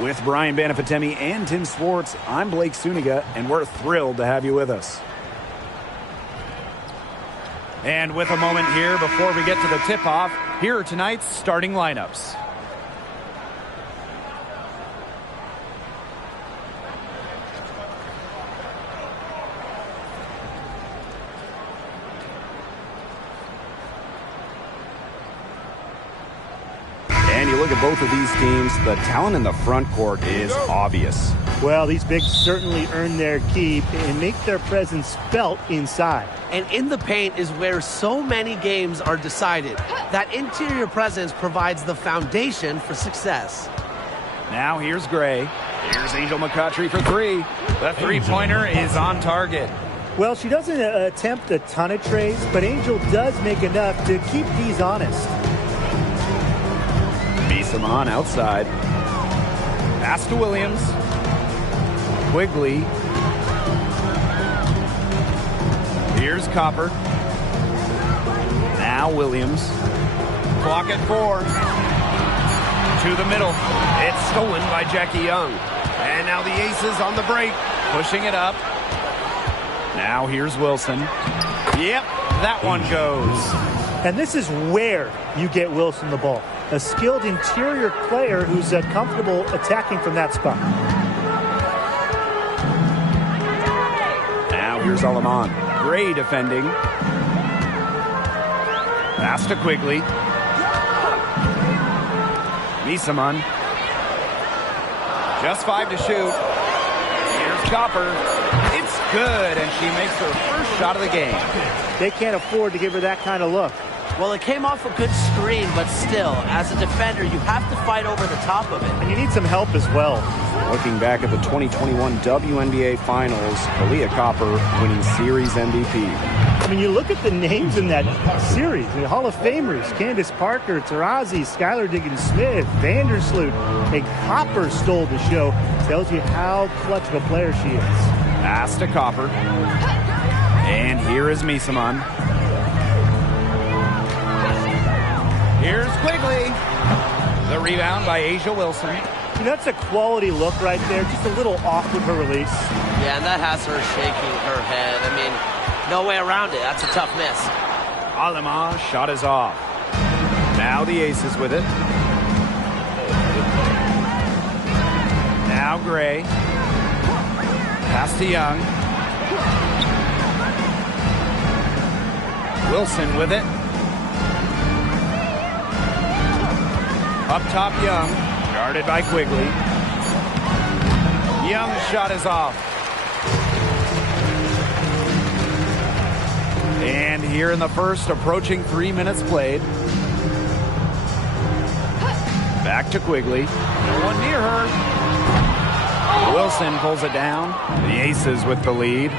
With Brian Banafitemi and Tim Swartz, I'm Blake Suniga, and we're thrilled to have you with us. And with a moment here before we get to the tip-off, here are tonight's starting lineups. And you look at both of these teams, the talent in the front court is obvious. Well, these bigs certainly earn their keep and make their presence felt inside. And in the paint is where so many games are decided. That interior presence provides the foundation for success. Now here's Gray. Here's Angel McCutchery for three. The three-pointer is on target. Well, she doesn't attempt a ton of trays, but Angel does make enough to keep these honest. Simon outside. Pass to Williams. Quigley. Here's Copper. Now Williams. Clock at 4. To the middle. It's stolen by Jackie Young. And now the Aces on the break. Pushing it up. Now here's Wilson. Yep, that one goes. And this is where you get Wilson the ball. A skilled interior player who's comfortable attacking from that spot. Now here's Alaman. Gray defending. Pass to Quigley. Misaman. Just 5 to shoot. Here's Copper. It's good, and she makes her first shot of the game. They can't afford to give her that kind of look. Well, it came off a good screen, but still, as a defender, you have to fight over the top of it. And you need some help as well. Looking back at the 2021 WNBA Finals, Aaliyah Copper winning Series MVP. I mean, you look at the names in that series. The Hall of Famers, Candace Parker, Taurasi, Skylar Diggins-Smith, Vandersloot, and Copper stole the show. Tells you how clutch of a player she is. Pass to Copper. And here is Misaman. Here's Quigley. The rebound by Asia Wilson. You know, that's a quality look right there. Just a little off with her release. Yeah, and that has her shaking her head. I mean, no way around it. That's a tough miss. Alema's shot is off. Now the Aces with it. Now Gray. Pass to Young. Wilson with it. Up top, Young. Guarded by Quigley. Young's shot is off. And here in the first, approaching 3 minutes played. Back to Quigley. No one near her. Wilson pulls it down. The Aces with the lead.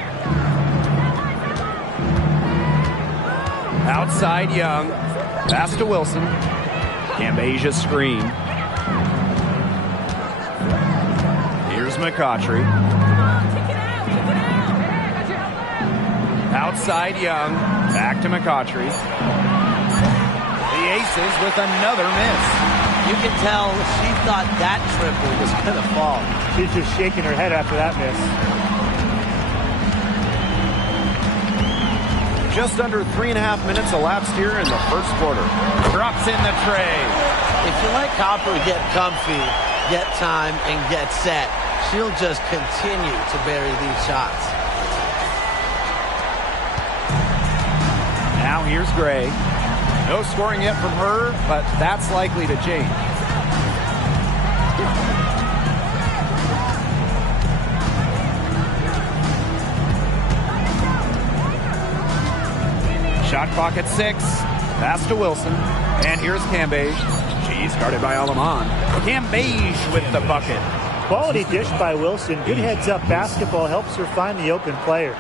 Outside, Young. Pass to Wilson. Cambasia screen. Here's McCutchery. Outside Young. Back to McCutchery. The Aces with another miss. You can tell she thought that triple was going to fall. She's just shaking her head after that miss. Just under 3.5 minutes elapsed here in the first quarter. Drops in the tray. If you let Copper get comfy, get time, and get set, she'll just continue to bury these shots. Now here's Gray. No scoring yet from her, but that's likely to change. Shot clock at 6. Pass to Wilson. And here's Cambage. She's guarded by Alaman. Cambage with the bucket. Quality dish by Wilson. Good heads-up basketball helps her find the open player.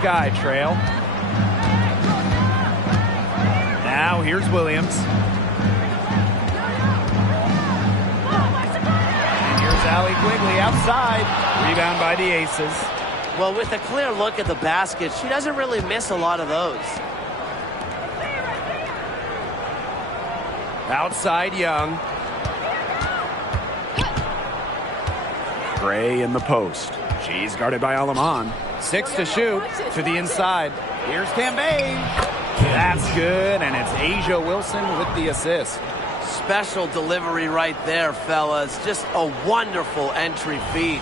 Sky trail. Now here's Williams. Allie Quigley outside. Rebound by the Aces. Well, with a clear look at the basket, she doesn't really miss a lot of those. Outside Young. Gray in the post. She's guarded by Alaman. 6 to shoot. To the inside. Here's Cambay. That's good, and it's Asia Wilson with the assist. Special delivery right there, fellas. Just a wonderful entry feed.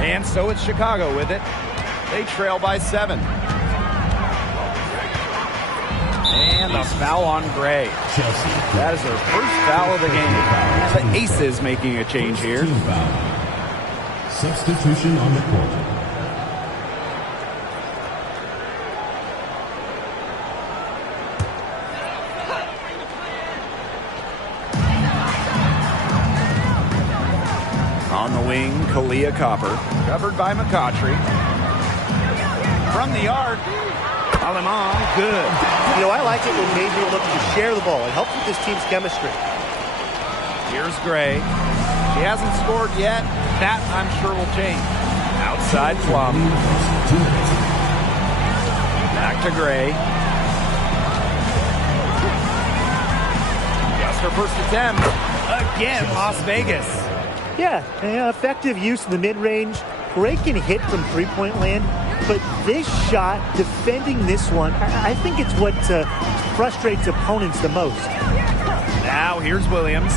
And so it's Chicago with it. They trail by 7. And the foul on Gray. That is their first foul of the game. And the Aces making a change here. Substitution on the court. On the wing, Kalia Copper, covered by McCautry. From the arc, Alaman, good. You know, I like it when Mabry looks to share the ball. It helps with this team's chemistry. Here's Gray. She hasn't scored yet. That, I'm sure, will change. Outside Plum. Back to Gray. Just her first attempt. Again, Las Vegas. Yeah, effective use in the mid-range. Gray can hit from three-point land, but this shot, defending this one, I think it's what frustrates opponents the most. Now here's Williams.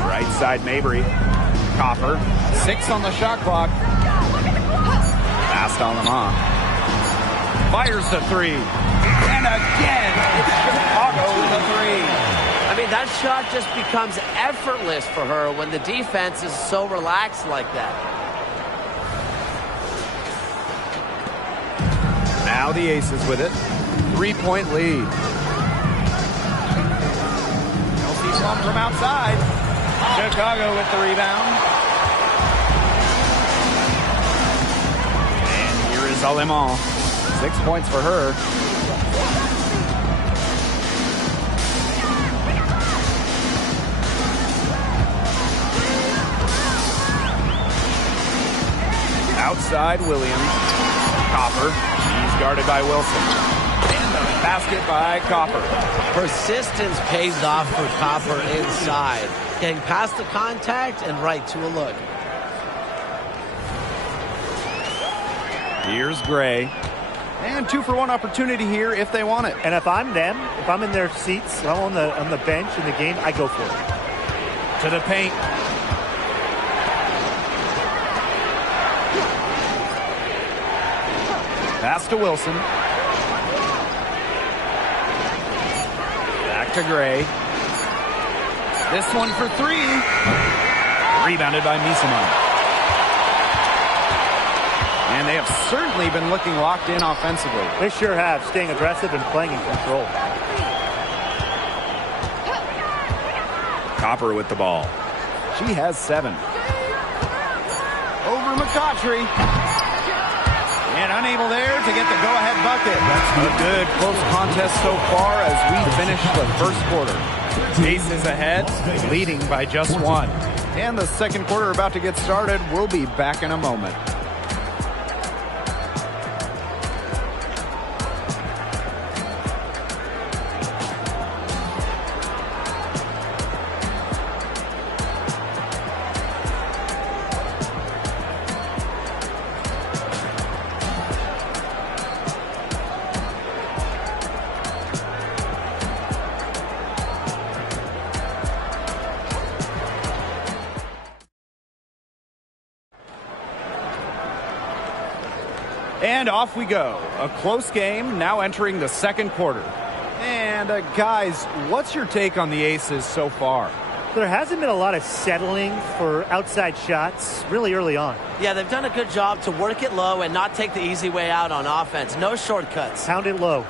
Right side Mabry. Copper. 6 on the shot clock. Pass on them off. Fires the 3. And again, it's Chicago with a 3. I mean, that shot just becomes effortless for her when the defense is so relaxed like that. Now the Aces with it. 3-point lead. Kelsey Plum from outside. Chicago with the rebound. And here is Alaman. 6 points for her. Outside Williams. Copper. She's guarded by Wilson. And the basket by Copper. Persistence pays off for Copper inside. Getting past the contact and right to a look. Here's Gray. And 2-for-1 opportunity here if they want it. And if I'm them, if I'm in their seats, if I'm on the bench in the game, I go for it. To the paint. Pass to Wilson. Back to Gray. This one for 3. Rebounded by Misaman. And they have certainly been looking locked in offensively. They sure have, staying aggressive and playing in control. Copper with the ball. She has 7. Over McCautry. And unable there to get the go-ahead bucket. That's a good close contest so far as we finish the first quarter. Aces ahead, leading by just 1. And the second quarter about to get started. We'll be back in a moment. And off we go. A close game now entering the second quarter. And guys, what's your take on the Aces so far? There hasn't been a lot of settling for outside shots really early on. Yeah, they've done a good job to work it low and not take the easy way out on offense. No shortcuts. Pound it low.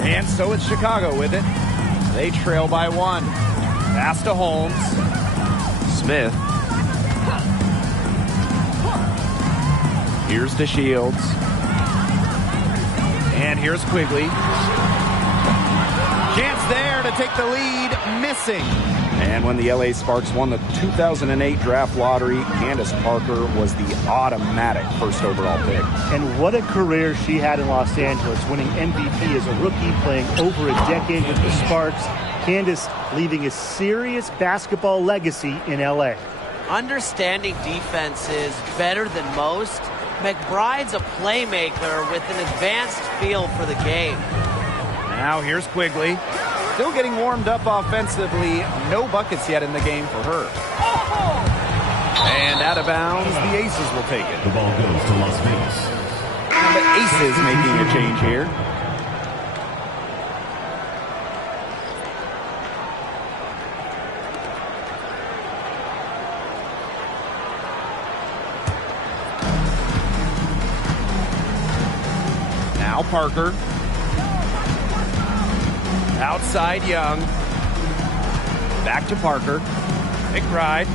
And so it's Chicago with it. They trail by 1. Pass to Holmes. Smith. Here's to Shields. And here's Quigley. Chance there to take the lead. Missing. And when the LA Sparks won the 2008 draft lottery, Candace Parker was the automatic first overall pick. And what a career she had in Los Angeles, winning MVP as a rookie, playing over a decade with the Sparks. Candace leaving a serious basketball legacy in LA. Understanding defenses better than most, McBride's a playmaker with an advanced feel for the game. Now here's Quigley. Still getting warmed up offensively. No buckets yet in the game for her. And out of bounds, the Aces will take it. The ball goes to Las Vegas. The Aces making a change here. Now Parker. Outside Young. Back to Parker. McBride.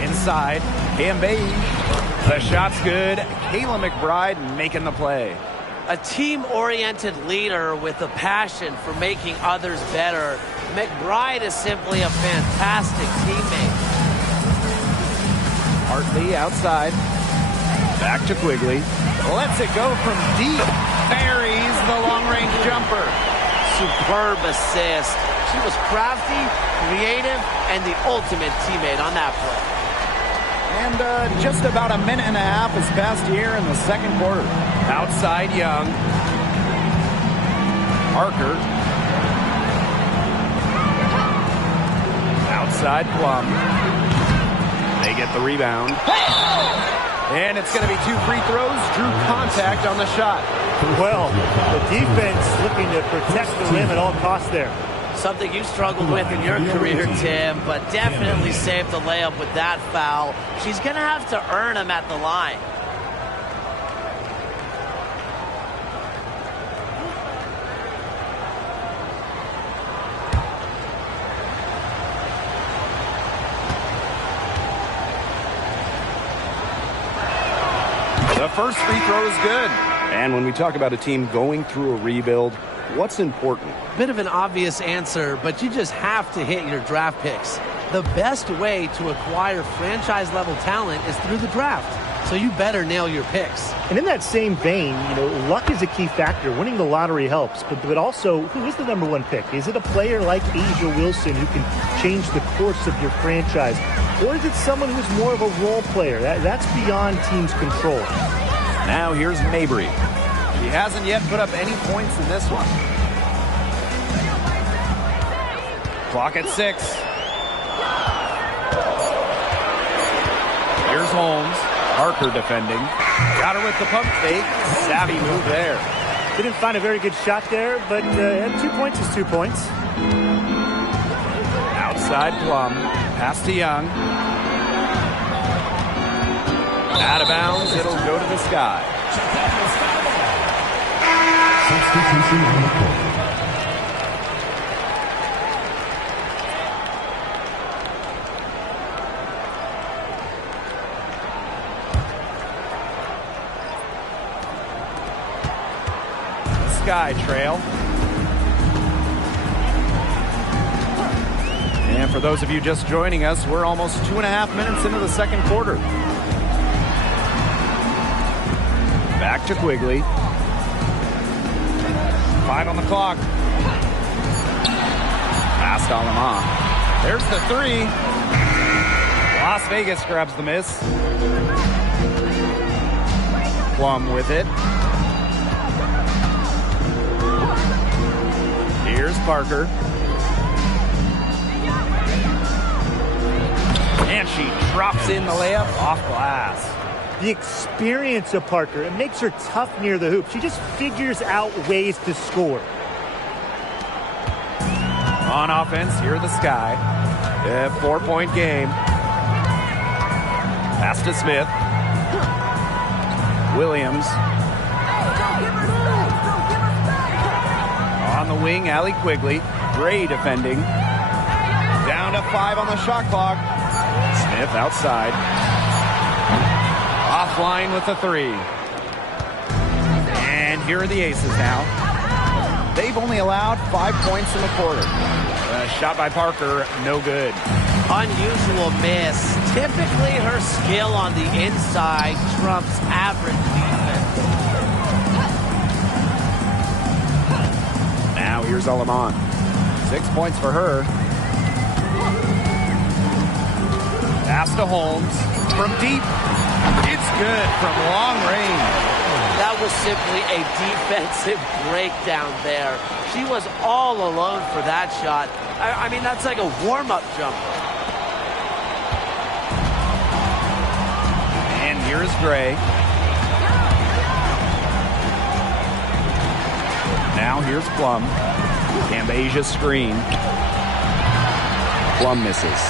Inside. Cambage. The shot's good. Kayla McBride making the play. A team-oriented leader with a passion for making others better. McBride is simply a fantastic teammate. Hartley outside. Back to Quigley. Lets it go from deep. Buries the long-range jumper. Superb assist. She was crafty, creative, and the ultimate teammate on that play. And just about a minute and a half has passed here in the second quarter. Outside Young. Parker. Outside Plum. They get the rebound. And it's going to be 2 free throws. Drew contact on the shot. Well, the defense looking to protect the rim at all costs there. Something you struggled with in your career, Tim, but definitely saved the layup with that foul. She's going to have to earn him at the line. The first free throw is good. And when we talk about a team going through a rebuild, what's important? Bit of an obvious answer, but you just have to hit your draft picks. The best way to acquire franchise-level talent is through the draft, so you better nail your picks. And in that same vein, luck is a key factor. Winning the lottery helps, but also, who is the number 1 pick? Is it a player like Asia Wilson who can change the course of your franchise? Or is it someone who's more of a role player? That's beyond teams' control. Now here's Mabry. He hasn't yet put up any points in this one. Clock at 6. Here's Holmes. Parker defending. Got her with the pump fake. Savvy move there. Didn't find a very good shot there, but 2 points is 2 points. Outside Plum. Pass to Young. Out of bounds. It'll go to the sky. Substitution on the court. Sky trail. And for those of you just joining us, we're almost 2.5 minutes into the second quarter. Back to Quigley. 5 on the clock. Past Alama. There's the 3. Las Vegas grabs the miss. Plum with it. Here's Parker. And she drops in the layup off glass. The experience of Parker, it makes her tough near the hoop. She just figures out ways to score. On offense, here are the Sky. A 4-point game. Pass to Smith. Williams. On the wing, Allie Quigley. Gray defending. Down to 5 on the shot clock. Smith outside. Offline with the 3. And here are the Aces now. They've only allowed 5 points in the quarter. Shot by Parker, no good. Unusual miss. Typically, her skill on the inside trumps average defense. Now here's Alaman. 6 points for her. Pass to Holmes from deep. It's good from long range. That was simply a defensive breakdown there. She was all alone for that shot. I mean, that's like a warm-up jumper. And here's Gray. Now here's Plum. Cambasia screen. Plum misses.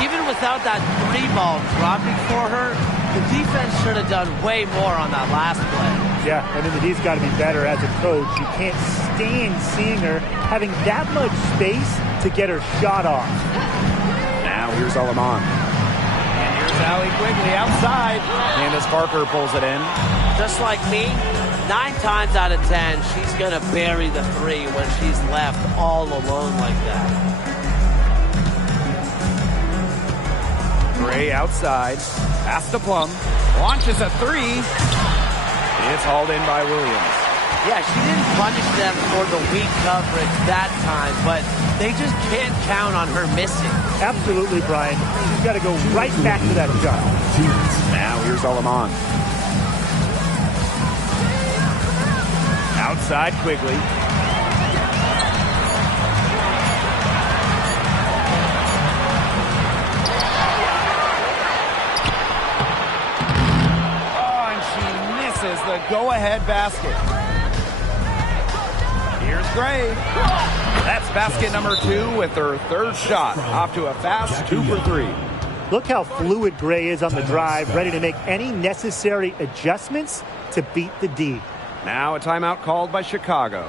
Even without that 3-ball dropping for her, the defense should have done way more on that last play. Yeah, I mean, he's got to be better as a coach. You can't stand seeing her having that much space to get her shot off. Now here's Alaman. And here's Allie Quigley outside. Candace Parker pulls it in. Just like me, 9 times out of 10, she's going to bury the 3 when she's left all alone like that. Gray outside. Pass to Plum. Launches a 3. It's hauled in by Williams. Yeah, she didn't punish them for the weak coverage that time, but they just can't count on her missing. Absolutely, Brian. She's got to go right back to that shot. Now here's Alaman. Outside Quigley. The go-ahead basket. Here's Gray. That's basket number 2 with her 3rd shot. Off to a fast 2 for 3. Look how fluid Gray is on the drive, ready to make any necessary adjustments to beat the D. Now a timeout called by Chicago.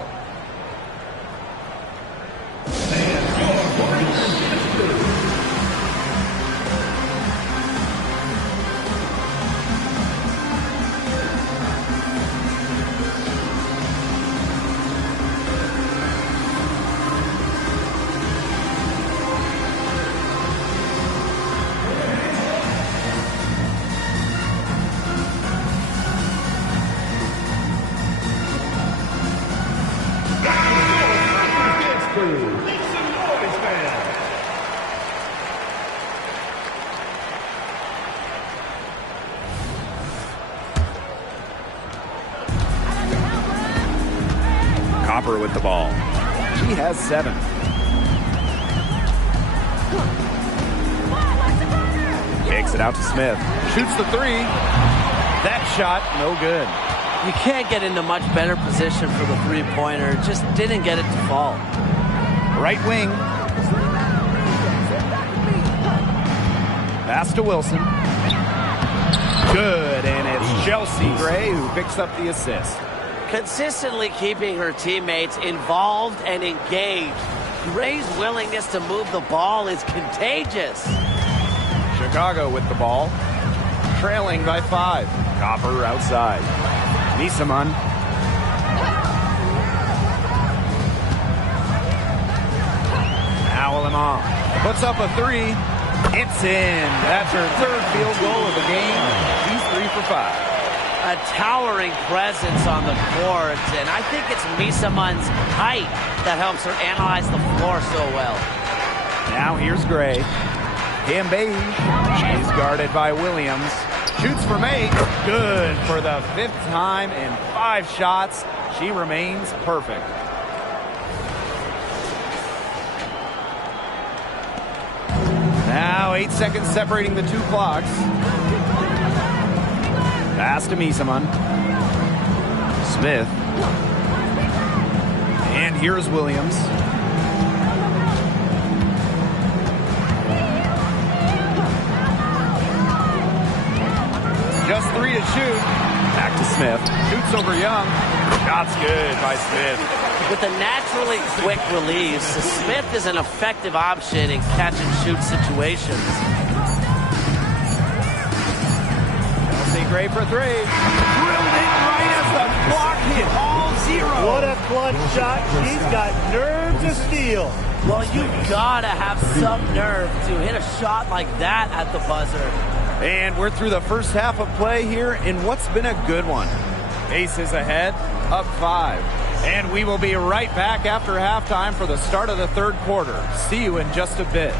Copper with the ball. She has 7. Kicks it out to Smith. Shoots the 3. That shot, no good. You can't get into much better position for the 3-pointer. Just didn't get it to fall. Right wing. Pass to Wilson. Good, and it's Chelsea Gray who picks up the assist. Consistently keeping her teammates involved and engaged. Gray's willingness to move the ball is contagious. Chicago with the ball. Trailing by 5. Copper outside. Nisaman. Now Lamont puts up a 3. It's in. That's her 3rd field goal of the game. She's 3 for 5. A towering presence on the court, and I think it's Misaman's height that helps her analyze the floor so well. Now here's Gray. Cambasia. She's guarded by Williams. Shoots from 8. Good for the 5th time in 5 shots. She remains perfect. Now 8 seconds separating the 2 clocks. Pass to Misaman. Smith. And here's Williams. Just 3 to shoot. Back to Smith. Shoots over Young. Shot's good by Smith. With a naturally quick release, Smith is an effective option in catch-and-shoot situations. Gray for 3. Drilled it right as the clock hit all 0. What a clutch shot. She's got nerves of steel. Well, you gotta have some nerve to hit a shot like that at the buzzer. And we're through the first half of play here in what's been a good one. Aces ahead, up 5. And we will be right back after halftime for the start of the third quarter. See you in just a bit.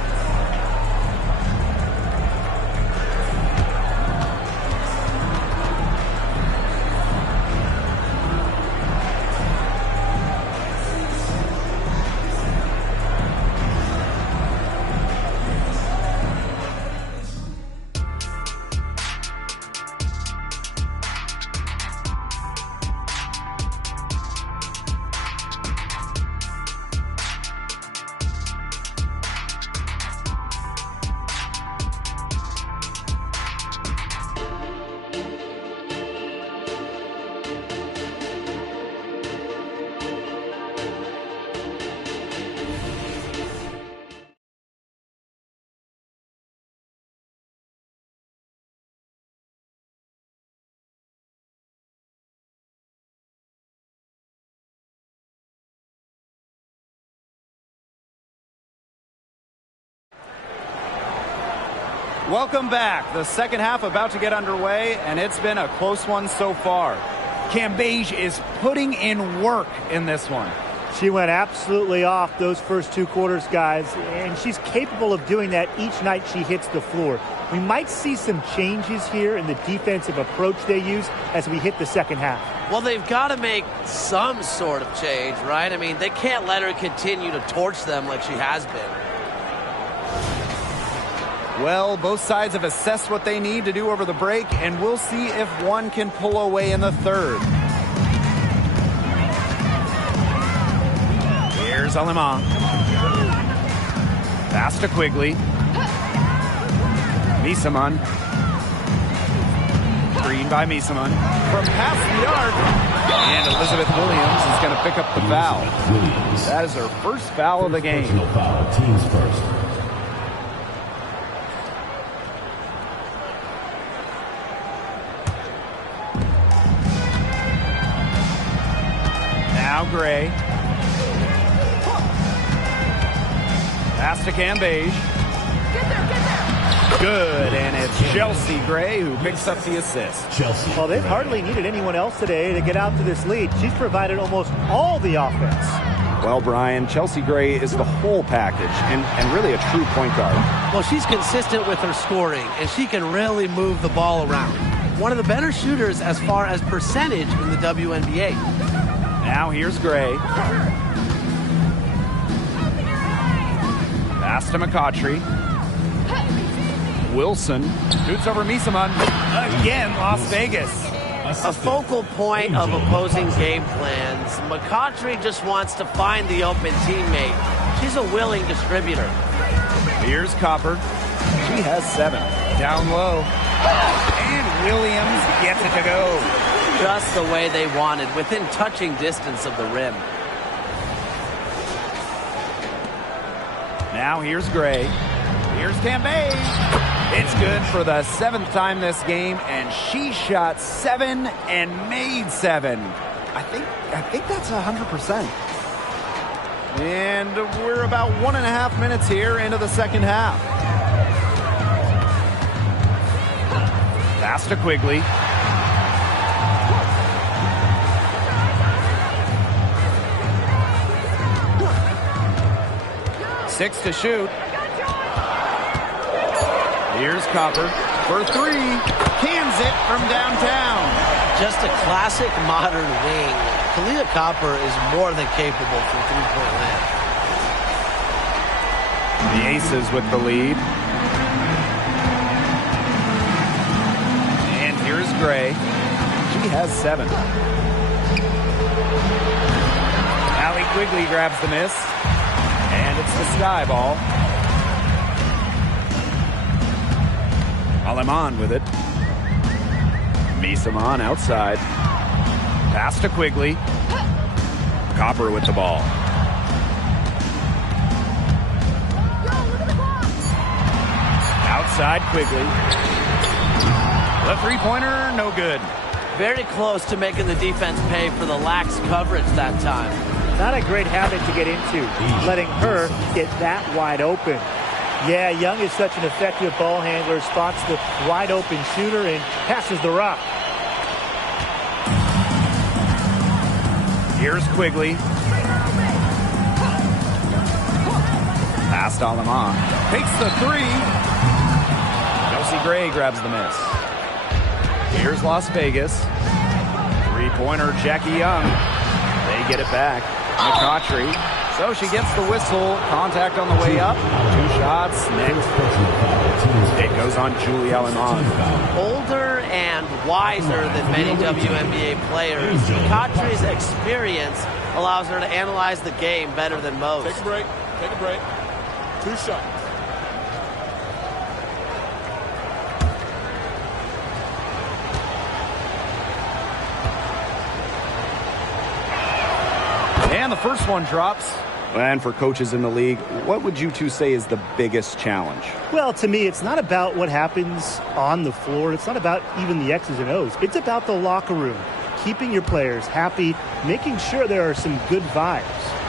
Welcome back. The second half about to get underway, and it's been a close one so far. Cambage is putting in work in this one. She went absolutely off those first 2 quarters, guys, and she's capable of doing that each night she hits the floor. We might see some changes here in the defensive approach they use as we hit the second half. Well, they've got to make some sort of change, right? I mean, they can't let her continue to torch them like she has been. Well, both sides have assessed what they need to do over the break, and we'll see if one can pull away in the third. Here's Allie. Pass to Quigley. Misaman. Screen by Misaman. From past the arc. And Elizabeth Williams is going to pick up the foul. That is her first foul of the game. Personal foul, teams first. Now Gray. Pass to Cambage. Good, and it's Chelsea Gray who picks up the assist. Chelsea. Well, they've hardly needed anyone else today to get out to this lead. She's provided almost all the offense. Well, Brian, Chelsea Gray is the whole package and really a true point guard. Well, she's consistent with her scoring, and she can really move the ball around. One of the better shooters as far as percentage in the WNBA. Now here's Gray. Pass to McCautry. Wilson shoots over Misaman. Again, Las Vegas. A focal point of opposing game plans. McCautry just wants to find the open teammate. She's a willing distributor. Here's Copper. She has 7. Down low. And Williams gets it to go. Just the way they wanted, within touching distance of the rim. Now here's Gray. Here's Cambage. It's good for the 7th time this game, and she shot 7 and made 7. I think that's 100%. And we're about 1.5 minutes here into the second half. Pass to Quigley. Six to shoot. Here's Copper for 3. Cans it from downtown. Just a classic modern wing. Kalia Copper is more than capable from three-point land. The Aces with the lead. And here's Gray. She has 7. Allie Quigley grabs the miss. And it's the sky ball. Aleman with it. Misaman outside. Pass to Quigley. Copper with the ball. Outside Quigley. The three-pointer, no good. Very close to making the defense pay for the lax coverage that time. Not a great habit to get into, letting her get that wide open. Yeah, Young is such an effective ball handler, spots the wide open shooter and passes the rock. Here's Quigley. Past Alema. Takes the three. Chelsea Gray grabs the miss. Here's Las Vegas. Three-pointer, Jackie Young. They get it back. McCautry. So she gets the whistle. Contact on the way up. 2 shots. Next. It goes on Julie Allen. Older and wiser than many WNBA players, McCautry's experience allows her to analyze the game better than most. Take a break. Take a break. 2 shots. And the first one drops. And for coaches in the league, what would you two say is the biggest challenge? Well, to me, it's not about what happens on the floor. It's not about even the X's and O's. It's about the locker room, keeping your players happy, making sure there are some good vibes.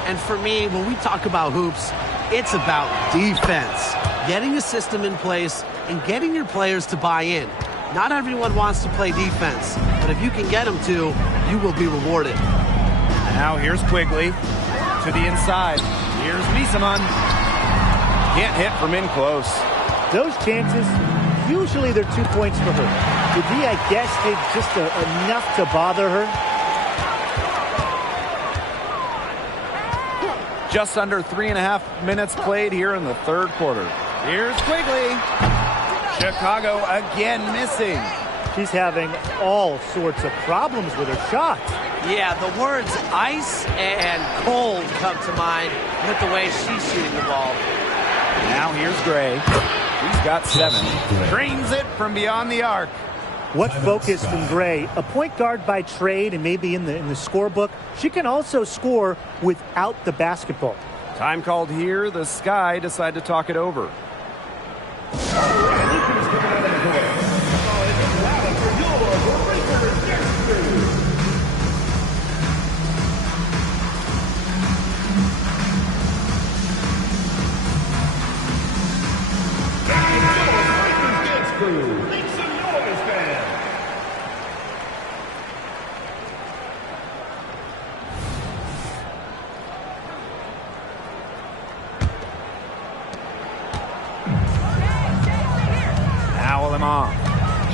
And for me, when we talk about hoops, it's about defense, getting a system in place and getting your players to buy in. Not everyone wants to play defense, but if you can get them to, you will be rewarded. Now here's Quigley to the inside. Here's Misaman. Can't hit from in close. Those chances, usually they're 2 points for her. The D, I guess, did just enough to bother her. Just under 3.5 minutes played here in the third quarter. Here's Quigley. Chicago again missing. She's having all sorts of problems with her shots. Yeah, the words ice and cold come to mind with the way she's shooting the ball. Now here's Gray. He's got 7. Drains it from beyond the arc. What focus from Gray? A point guard by trade and maybe in the scorebook. She can also score without the basketball. Time called here. The Sky decide to talk it over.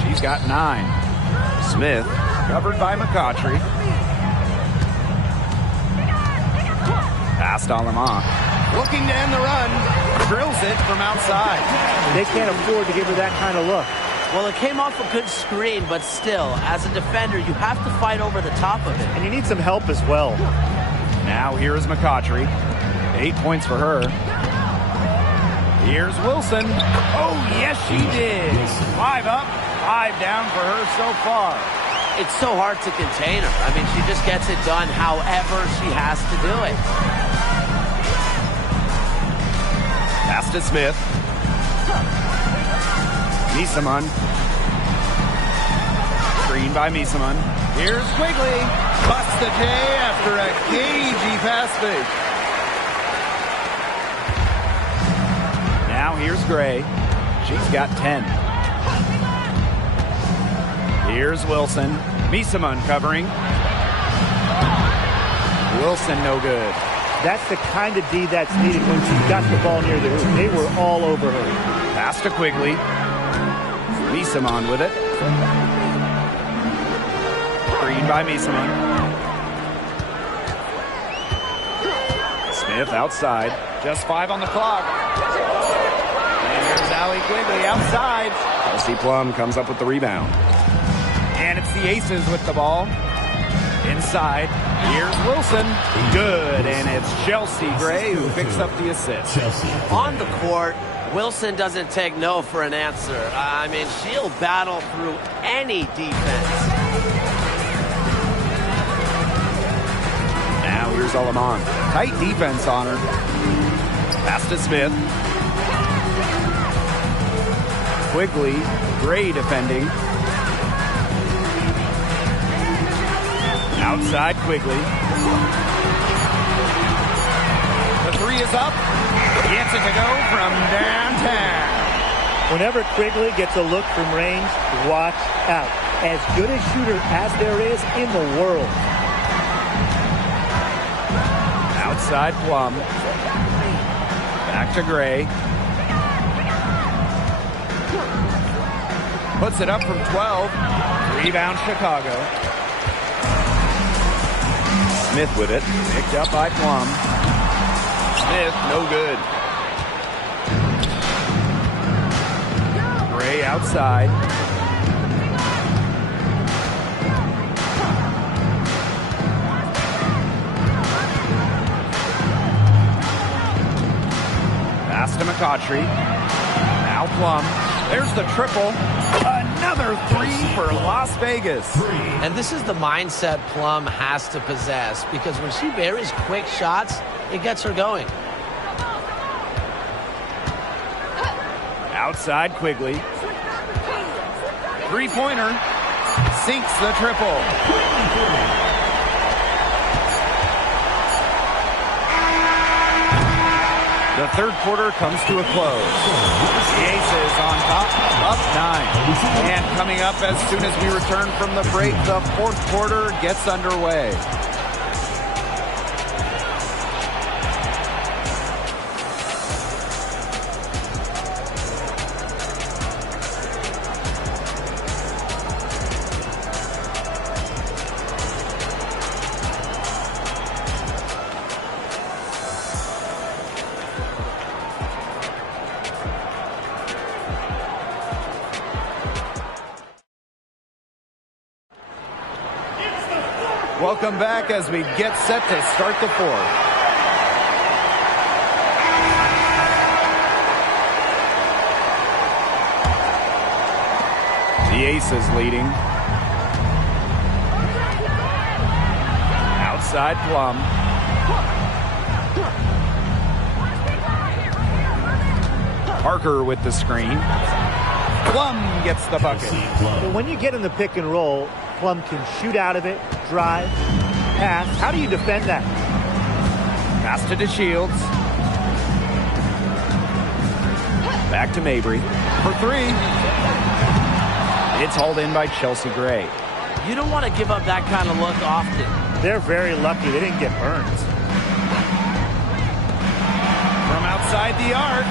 She's got 9. Smith, covered by McCautry. Past Alema. Looking to end the run. Drills it from outside. They can't afford to give her that kind of look. Well, it came off a good screen, but still, as a defender, you have to fight over the top of it. And you need some help as well. Now here's McCautry. 8 points for her. Here's Wilson. Oh, yes, she did. 5 up, 5 down for her so far. It's so hard to contain her. I mean, she just gets it done however she has to do it. Pass to Smith. Misaman. Screen by Misaman. Here's Quigley. Busts the J after a cagey pass fake. Now here's Gray. She's got 10. Here's Wilson. Misaman covering. Wilson no good. That's the kind of D that's needed when she's got the ball near the hoop. They were all over her. Pass to Quigley. Misaman with it. Screen by Misaman. Smith outside. Just 5 on the clock. And here's Allie Quigley outside. Chelsea Plum comes up with the rebound. And it's the Aces with the ball. Inside. Here's Wilson. Good. And it's Chelsea Gray who picks up the assist. On the court, Wilson doesn't take no for an answer. I mean, she'll battle through any defense. Now here's Alaman. Tight defense on her. Pass to Smith. Quigley. Gray defending. Outside Quigley. The three is up. Gets it to go from downtown. Whenever Quigley gets a look from range, watch out. As good a shooter as there is in the world. Outside Plum. Back to Gray. Puts it up from 12. Rebound Chicago. Smith with it. Picked up by Plum. Smith, no good. Gray outside. Pass to McCautry. Now Plum. There's the triple. Another three for Las Vegas. And this is the mindset Plum has to possess, because when she buries quick shots, it gets her going. Outside Quigley. Three-pointer. Sinks the triple. The third quarter comes to a close. The Aces on top, up 9. And coming up as soon as we return from the break, the fourth quarter gets underway. Welcome back as we get set to start the fourth. The Aces leading. Outside Plum. Parker with the screen. Plum gets the bucket. But when you get in the pick and roll, Plum can shoot out of it, drive, pass. How do you defend that? Pass to DeShields. Back to Mabry for three. It's hauled in by Chelsea Gray. You don't want to give up that kind of look often. They're very lucky they didn't get burned. From outside the arc.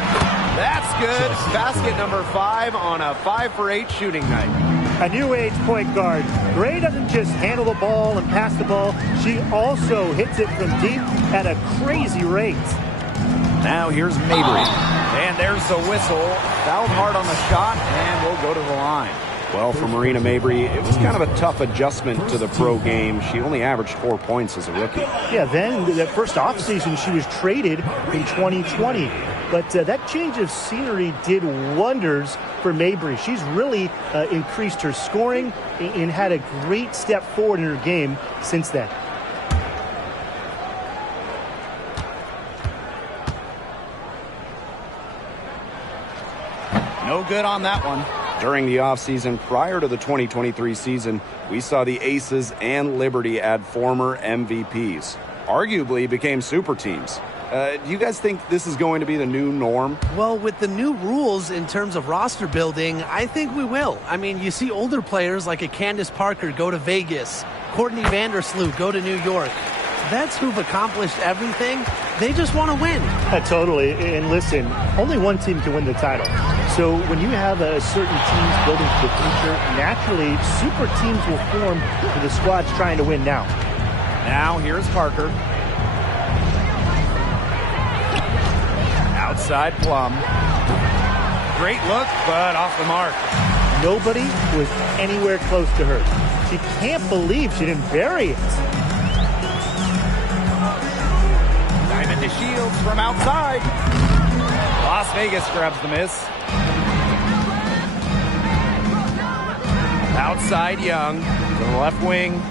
That's good. Basket number 5 on a 5 for 8 shooting night. A new age point guard. Gray doesn't just handle the ball and pass the ball. She also hits it from deep at a crazy rate. Now here's Mabry. And there's the whistle. Fouled hard on the shot and will go to the line. Well, for Marina Mabry, it was kind of a tough adjustment to the pro game. She only averaged 4 points as a rookie. Yeah, then that first offseason she was traded in 2020. But that change of scenery did wonders for Mabry. She's really increased her scoring and had a great step forward in her game since then. No good on that one. During the offseason prior to the 2023 season, we saw the Aces and Liberty add former MVPs. Arguably became super teams. Do you guys think this is going to be the new norm? Well, with the new rules in terms of roster building, I think we will. I mean, you see older players like a Candace Parker go to Vegas, Courtney Vandersloot go to New York. Vets who've accomplished everything, they just want to win. Totally. And listen, only one team can win the title. So when you have certain teams building for the future, naturally, super teams will form for the squads trying to win now. Now here's Parker. Outside Plum. Great look, but off the mark. Nobody was anywhere close to her. She can't believe she didn't bury it. Diamond to Shields from outside. Las Vegas grabs the miss. Outside Young to the left wing.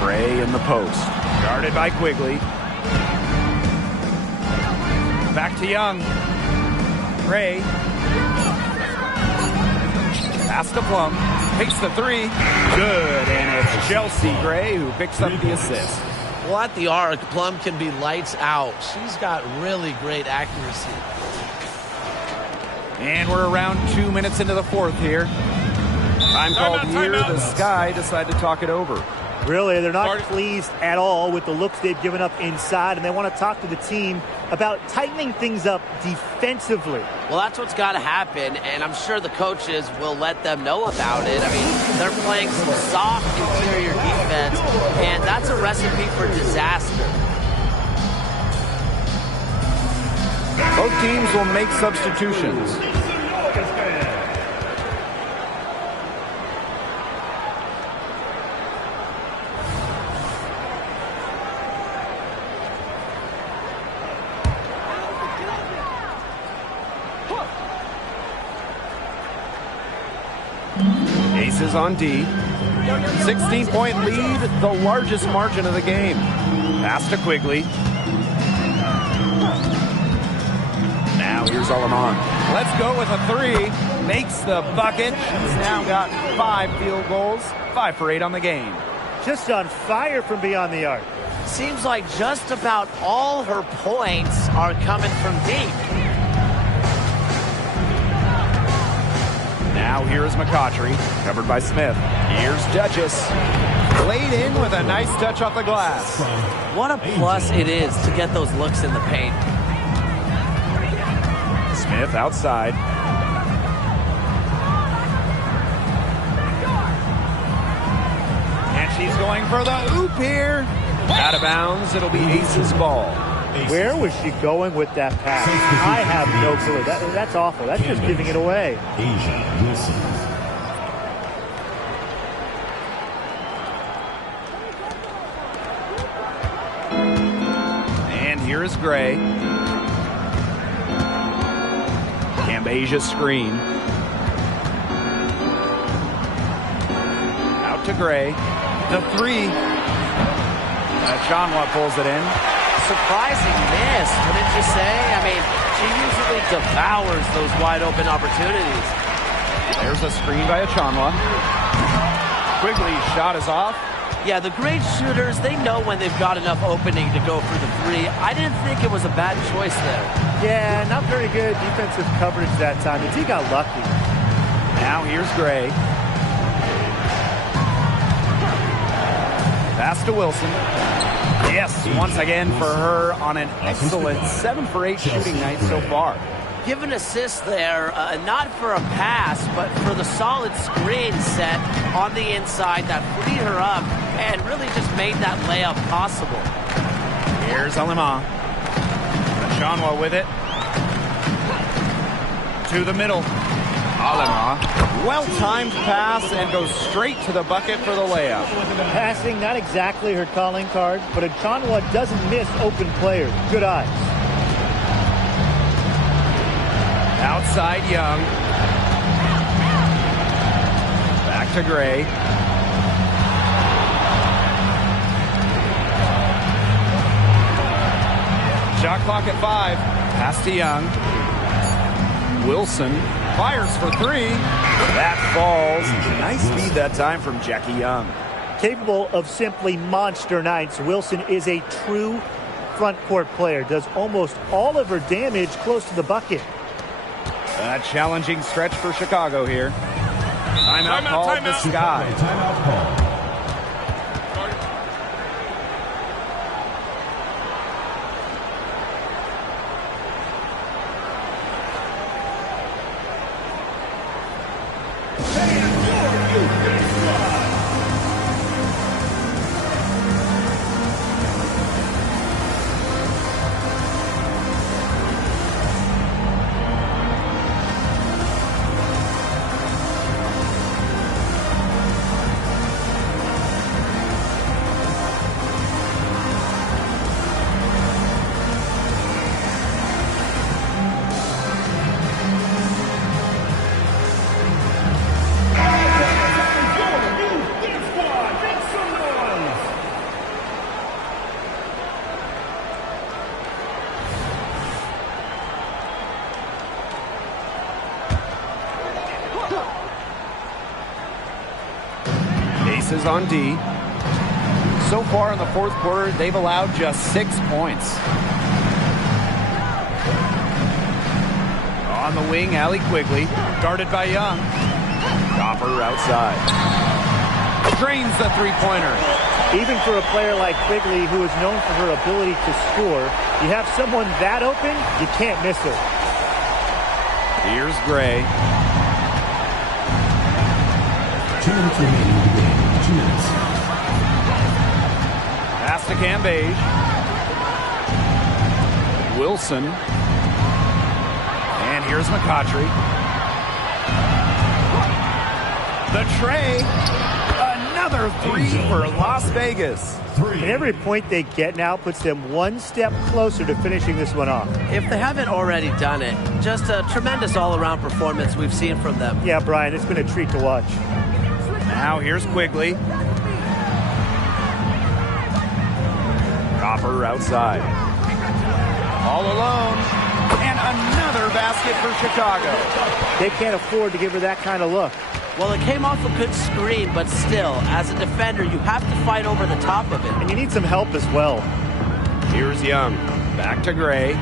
Gray in the post. Guarded by Quigley. Back to Young. Gray. Pass to Plum. Takes the three. Good. And it's Chelsea Gray who picks up the assist. Well, at the arc, Plum can be lights out. She's got really great accuracy. And we're around 2 minutes into the fourth here. Time called here. The Sky decide to talk it over. Really, they're not pleased at all with the looks they've given up inside, and they want to talk to the team about tightening things up defensively. Well, that's what's got to happen, and I'm sure the coaches will let them know about it. I mean, they're playing some soft interior defense, and that's a recipe for disaster. Both teams will make substitutions. Aces on D. 16-point lead, the largest margin of the game. Pass to Quigley. Now here's Alamon. Let's go with a three. Makes the bucket. She's now got 5 field goals. 5 for 8 on the game. Just on fire from beyond the arc. Seems like just about all her points are coming from deep. Now here's McCautry, covered by Smith. Here's Duchess. Laid in with a nice touch off the glass. What a plus it is to get those looks in the paint. Smith outside. And she's going for the oop here. Out of bounds, it'll be Ace's ball. Where was she going with that pass? I have no clue. That's awful. That's just giving it away. Asia Wilson. And here is Gray. Cambasia screen. Out to Gray. The three. Chanwa pulls it in. Surprising miss, wouldn't you say? I mean, she usually devours those wide open opportunities. There's a screen by Achanwa. Quigley's shot is off. Yeah, the great shooters, they know when they've got enough opening to go for the three. I didn't think it was a bad choice there. Yeah, not very good defensive coverage that time. The D got lucky. Now here's Gray. Pass to Wilson. Yes, once again for her on an excellent 7 for 8 shooting night so far. Give an assist there, not for a pass, but for the solid screen set on the inside that freed her up and really just made that layup possible. Here's Alima. Achanwa with it. To the middle. Alima. Well-timed pass and goes straight to the bucket for the layup. Passing, not exactly her calling card, but Achanwa doesn't miss open players. Good eyes. Outside Young. Back to Gray. Shot clock at 5. Pass to Young. Wilson fires for 3. That falls. Nice speed that time from Jackie Young. Capable of simply monster nights, Wilson is a true front court player. Does almost all of her damage close to the bucket. A challenging stretch for Chicago here. Timeout called the Sky. Timeout call. Aces on D. So far in the fourth quarter, they've allowed just 6 points. On the wing, Allie Quigley, guarded by Young. Copper outside. Drains the three-pointer. Even for a player like Quigley, who is known for her ability to score, you have someone that open, you can't miss her. Here's Gray. 2 minutes remaining in the game. 2 minutes. Pass to Cambage. Wilson. And here's McCautry. The tray. Another three for Las Vegas. And every point they get now puts them one step closer to finishing this one off. If they haven't already done it, just a tremendous all-around performance we've seen from them. Yeah, Brian, it's been a treat to watch. Now here's Quigley. Copper outside. All alone. And another basket for Chicago. They can't afford to give her that kind of look. Well, it came off a good screen, but still, as a defender, you have to fight over the top of it. And you need some help as well. Here's Young. Back to Gray.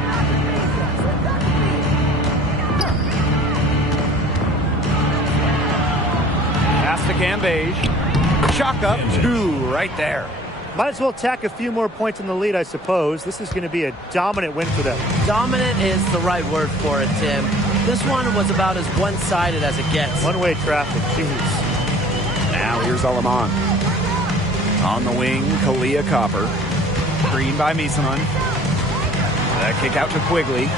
Pass to Cambage. Chalk up 2 right there. Might as well tack a few more points in the lead, I suppose. This is going to be a dominant win for them. Dominant is the right word for it, Tim. This one was about as one-sided as it gets. One-way traffic, jeez. Now here's Alaman. On the wing, Kalia Copper. Screen by Misaman. That kick out to Quigley.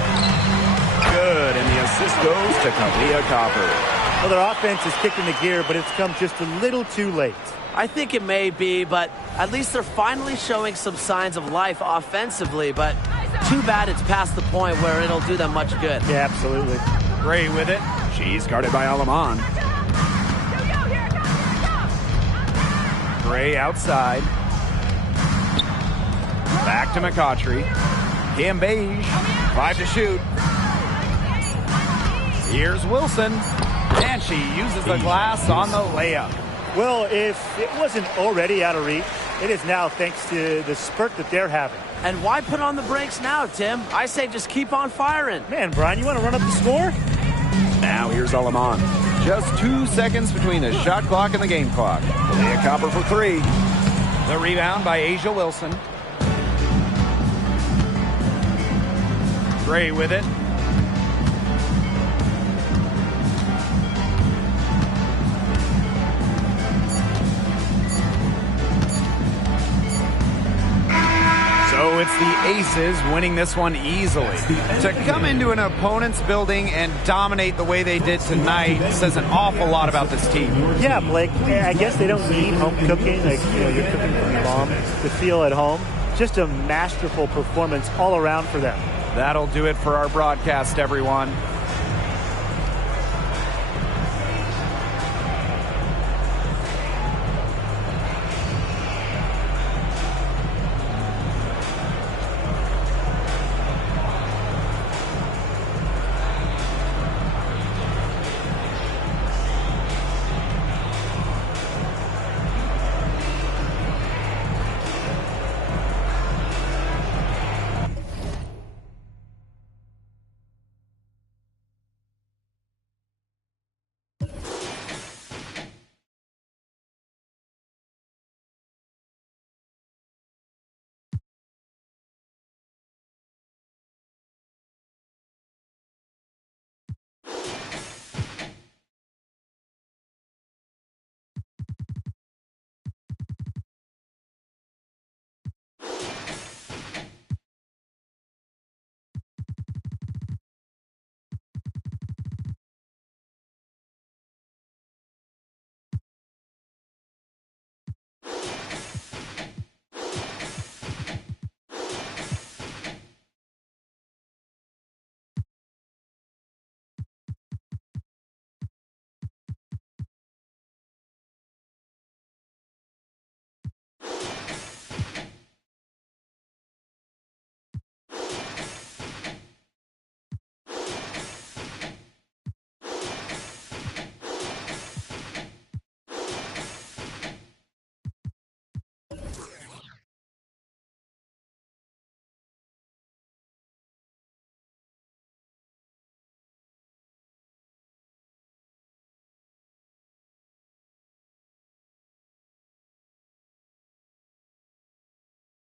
Good, and the assist goes to Kalia Copper. Well, their offense is kicking the gear, but it's come just a little too late. I think it may be, but at least they're finally showing some signs of life offensively, but too bad it's past the point where it'll do them much good. Yeah, absolutely. Gray with it. She's guarded by Alaman. Gray outside. Back to McCautry. Cambage. 5 to shoot. Here's Wilson. And she uses the glass on the layup. Well, if it wasn't already out of reach, it is now thanks to the spurt that they're having. And why put on the brakes now, Tim? I say just keep on firing. Man, Brian, you want to run up the score? Now here's Alaman. Just 2 seconds between the shot clock and the game clock. Leah Copper for 3. The rebound by Asia Wilson. Gray with it. So it's the Aces winning this one easily. To come into an opponent's building and dominate the way they did tonight says an awful lot about this team. Yeah, Blake, I guess they don't need home cooking, like you're cooking for your mom, to feel at home. Just a masterful performance all around for them. That'll do it for our broadcast, everyone.